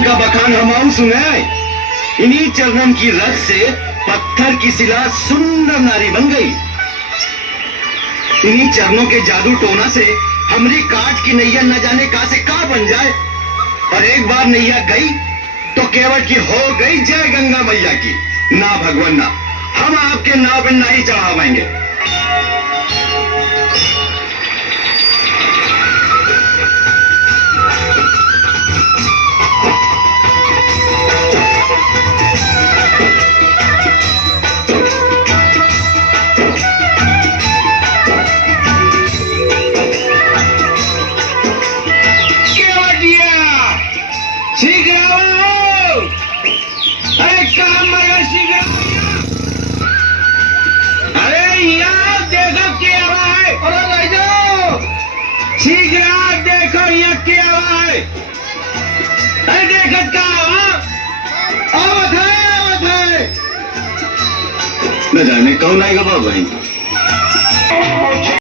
चरण का बखान हम सुने। इन्हीं चरणम की रस से पत्थर की शिला सुंदर नारी बन गई। इन्हीं चरणों के जादू टोना से हमरी काट की नैया न जाने कहां से कहां बन जाए। और एक बार नैया गई तो केवल की हो गई जय गंगा मैया की। ना भगवान ना, हम आपके नाव पर नहीं चढ़ावाएंगे। शीघ्र आओ। अरे काम मगर शीघ्र। अरे यार देखो क्या हुआ है। अरे भाई जाओ शीघ्र आप देखो यहाँ क्या हुआ है। अरे देखत का आवत है। न जाने कौन आएगा बाबा भाई।